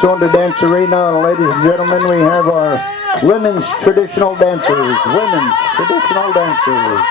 Also in the dance arena, ladies and gentlemen, we have our women's traditional dancers. Women's traditional dancers.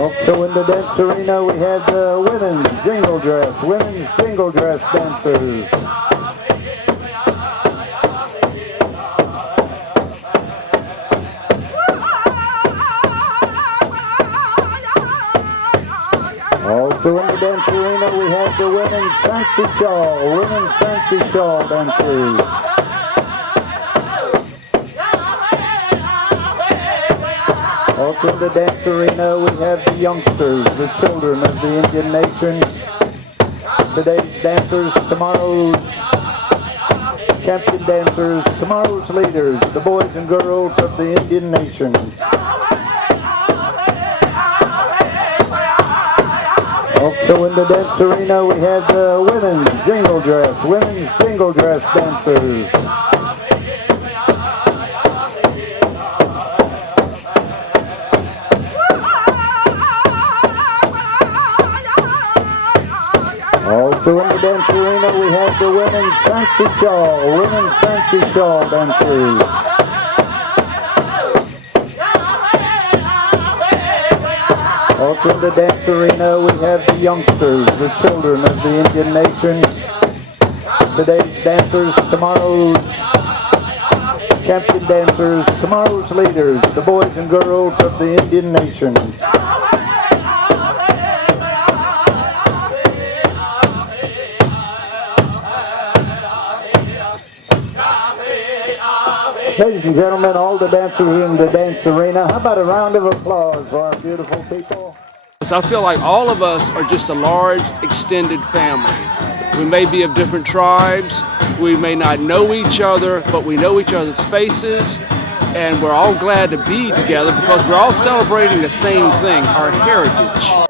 Also in the dance arena, we have the women's jingle dress dancers. Also in the dance arena, we have the women's fancy shawl dancers. Also in the dance arena, we have the youngsters, the children of the Indian nation. Today's dancers, tomorrow's champion dancers, tomorrow's leaders, the boys and girls of the Indian nation. Also in the dance arena, we have the women's jingle dress dancers. Also in the dance arena, we have the women's fancy shawl dancers. Also in the dance arena, we have the youngsters, the children of the Indian nation. Today's dancers, tomorrow's champion dancers, tomorrow's leaders, the boys and girls of the Indian nation. Ladies and gentlemen, all the dancers in the dance arena, how about a round of applause for our beautiful people? So I feel like all of us are just a large, extended family. We may be of different tribes, we may not know each other, but we know each other's faces, and we're all glad to be together because we're all celebrating the same thing, our heritage.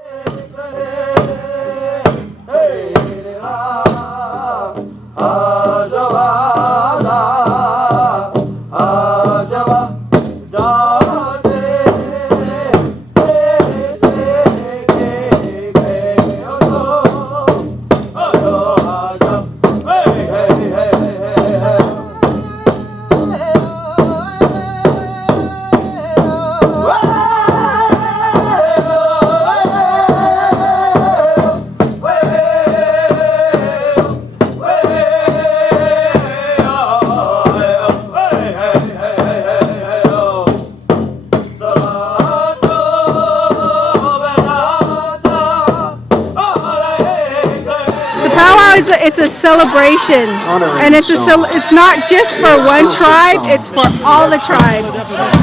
It's a celebration, and it's not just for one tribe, it's for all the tribes,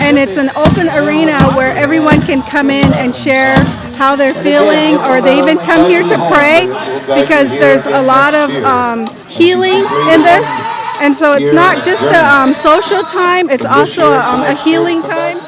and it's an open arena where everyone can come in and share how they're feeling, or they even come here to pray, because there's a lot of healing in this, and so it's not just a social time, it's also a healing time.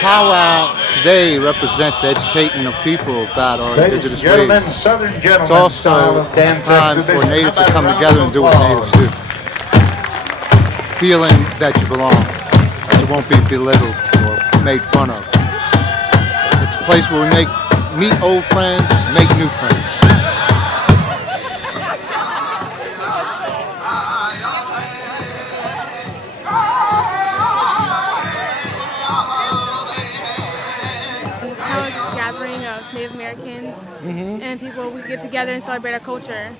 Powwow today represents the educating of people about our Ladies and indigenous gentlemen, ways. Southern It's gentlemen style also of dance time for exhibition. natives How to about come a round together of and do what natives applause? do. Feeling that you belong, that you won't be belittled or made fun of. It's a place where we meet old friends, make new friends. How it's gathering of Native Americans and people. We get together and celebrate our culture.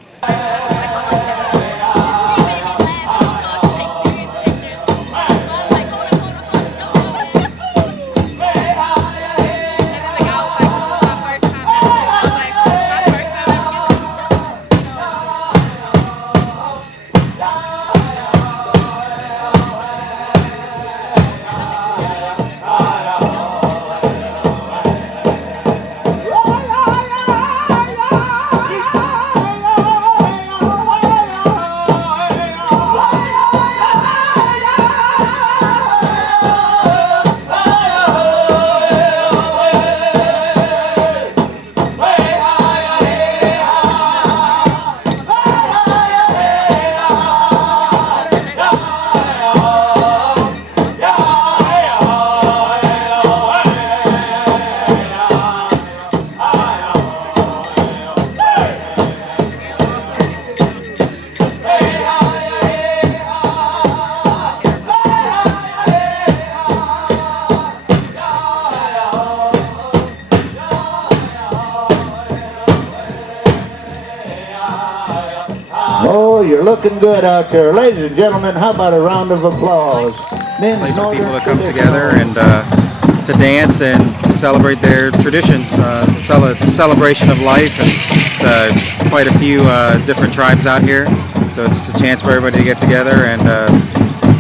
Oh, you're looking good out there. Ladies and gentlemen, how about a round of applause? Men's Place for Northern people to come Traditional. together and to dance and celebrate their traditions. It's a celebration of life, and it's quite a few different tribes out here. So it's just a chance for everybody to get together and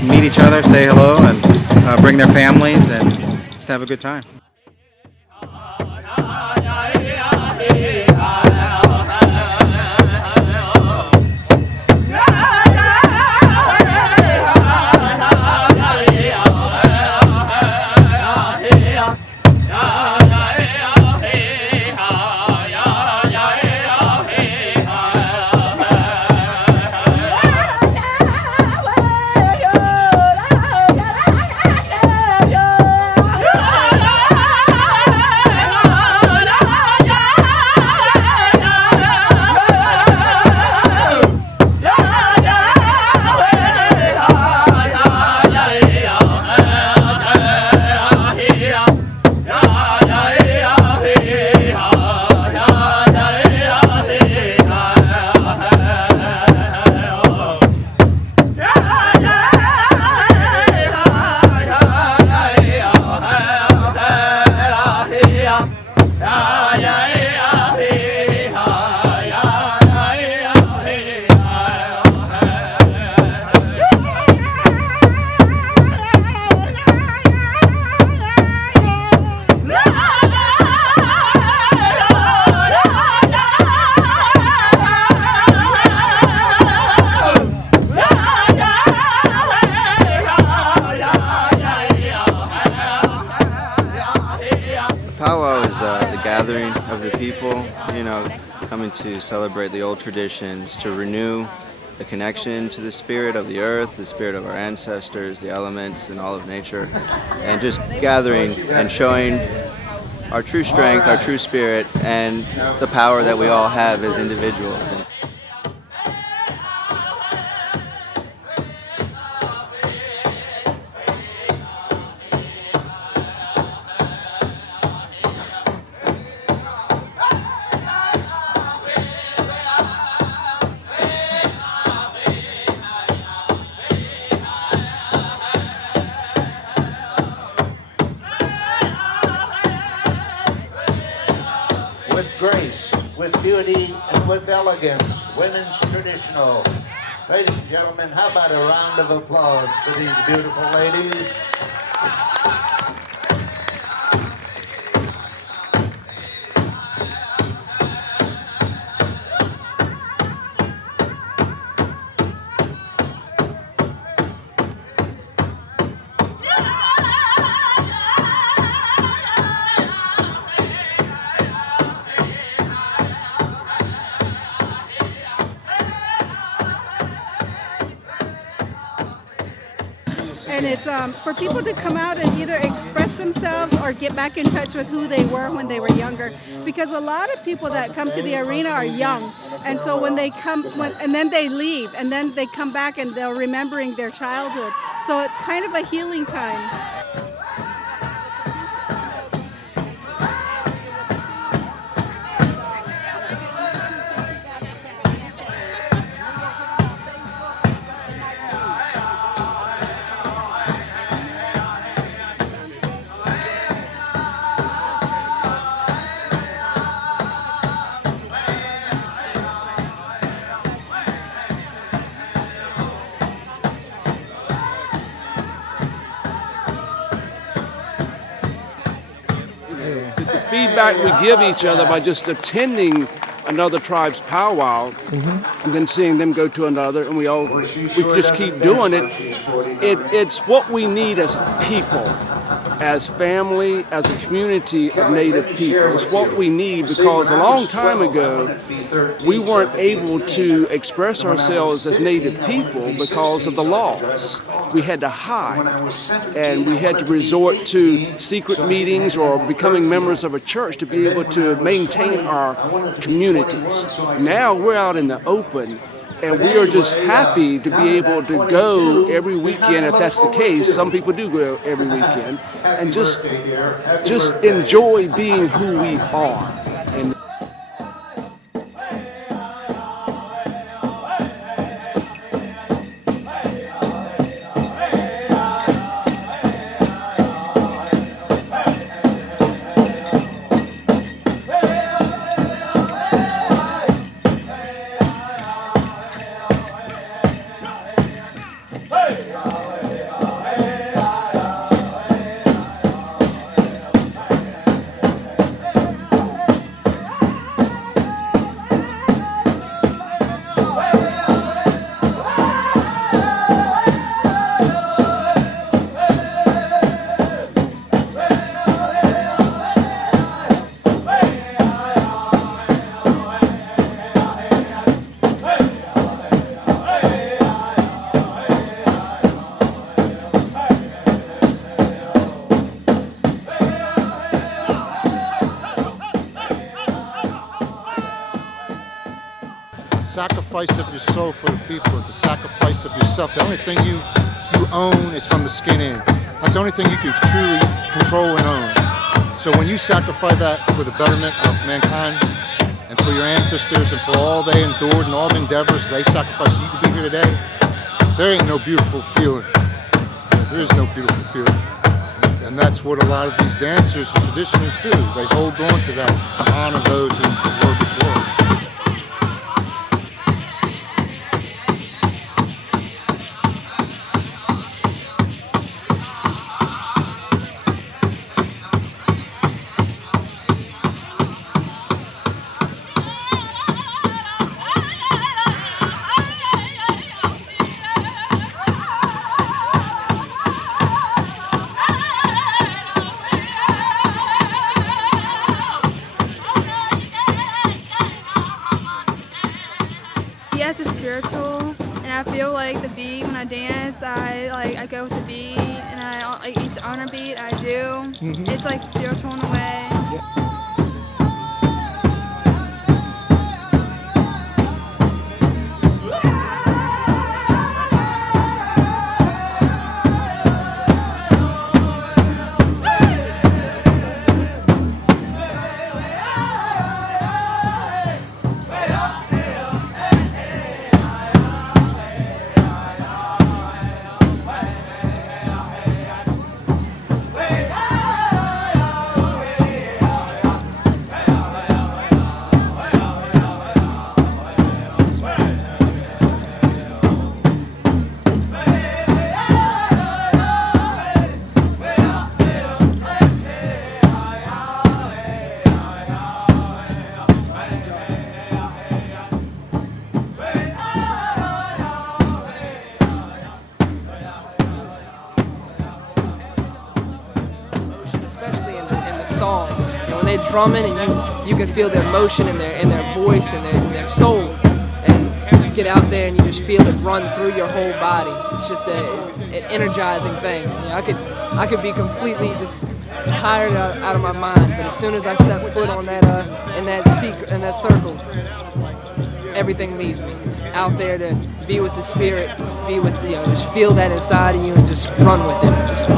meet each other, say hello, and bring their families and just have a good time. Powwow is the gathering of the people, coming to celebrate the old traditions, to renew the connection to the spirit of the earth, the spirit of our ancestors, the elements, and all of nature, and just gathering and showing our true strength, our true spirit, and the power that we all have as individuals. With grace, with beauty, and with elegance, women's traditional. Ladies and gentlemen, how about a round of applause for these beautiful ladies? And it's for people to come out and either express themselves or get back in touch with who they were when they were younger. Because a lot of people that come to the arena are young. And so when they come, and then they leave, and then they come back and they're remembering their childhood. So it's kind of a healing time. The feedback we give each other by just attending another tribe's powwow and then seeing them go to another, and we just keep doing it. It's what we need as people, as family, as a community of Native people. It's what we need, because a long time ago we weren't able to express ourselves as Native people because of the laws. We had to hide, and we had to resort to secret meetings or becoming members of a church to be able to maintain our communities. Now we're out in the open, and we are just happy to be able to go every weekend, if that's the case. Some people do go every weekend, and just enjoy being who we are. And sacrifice of your soul for the people. It's a sacrifice of yourself. The only thing you own is from the skin in. That's the only thing you can truly control and own. So when you sacrifice that for the betterment of mankind and for your ancestors and for all they endured and all the endeavors they sacrificed you to be here today, there ain't no beautiful feeling. There is no beautiful feeling. And that's what a lot of these dancers and traditionalists do. They hold on to that to honor those who were before us. Yes, it's spiritual, and I feel like the beat when I dance. I go with the beat, and each honor beat I do. It's like spiritual in a way. Song. And when they're drumming, and you can feel the emotion in their voice and their soul. And you get out there and you just feel it run through your whole body. It's just it's an energizing thing. You know, I could be completely just tired out of my mind, but as soon as I step foot on that in that circle, everything leaves me. It's out there to be with the Spirit, be with just feel that inside of you and just run with it. Just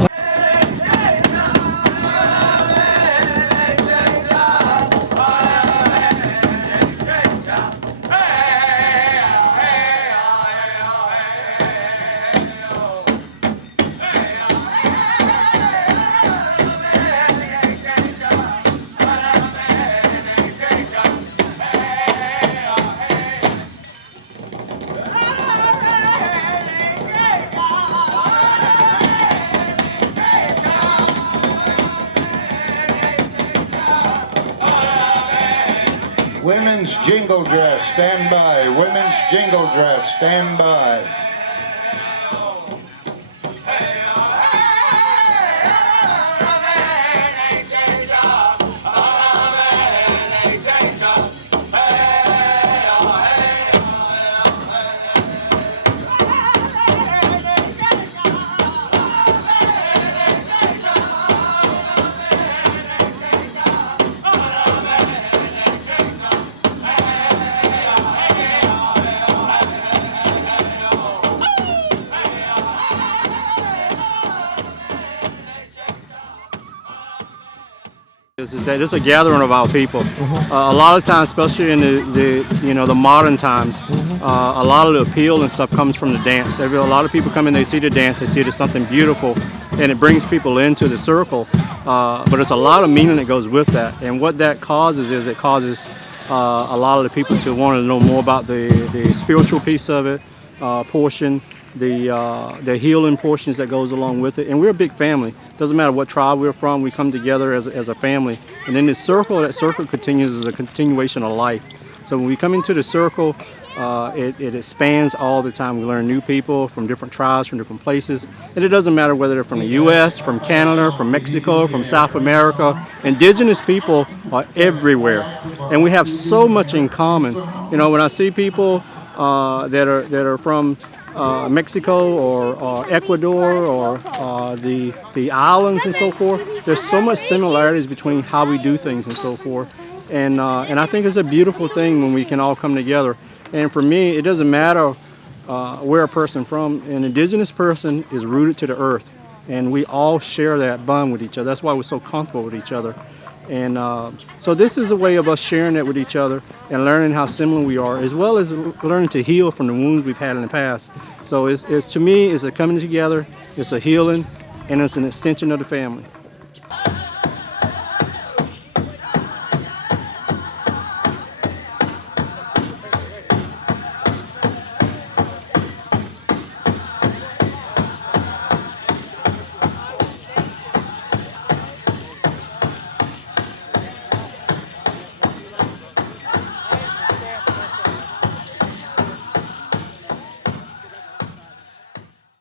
Women's jingle dress, stand by. Women's jingle dress, stand by. Is that it's a gathering of our people. A lot of times, especially in the modern times, a lot of the appeal and stuff comes from the dance. A lot of people come in, they see the dance, they see it as something beautiful, and it brings people into the circle. But there's a lot of meaning that goes with that, and what that causes is it causes a lot of the people to want to know more about the spiritual piece of it, portion, the healing portions that goes along with it. And we're a big family. Doesn't matter what tribe we're from, we come together as a family. And then that circle continues as a continuation of life. So when we come into the circle, it expands all the time. We learn new people from different tribes, from different places. And it doesn't matter whether they're from the U.S., from Canada, from Mexico, from South America. Indigenous people are everywhere. And we have so much in common. You know, when I see people that are from Mexico or Ecuador or the islands and so forth, there's so much similarities between how we do things and so forth. And I think it's a beautiful thing when we can all come together. And for me, it doesn't matter where a person's from. An indigenous person is rooted to the earth, and we all share that bond with each other. That's why we're so comfortable with each other. And so this is a way of us sharing that with each other and learning how similar we are, as well as learning to heal from the wounds we've had in the past. So to me, it's a coming together, it's a healing, and it's an extension of the family.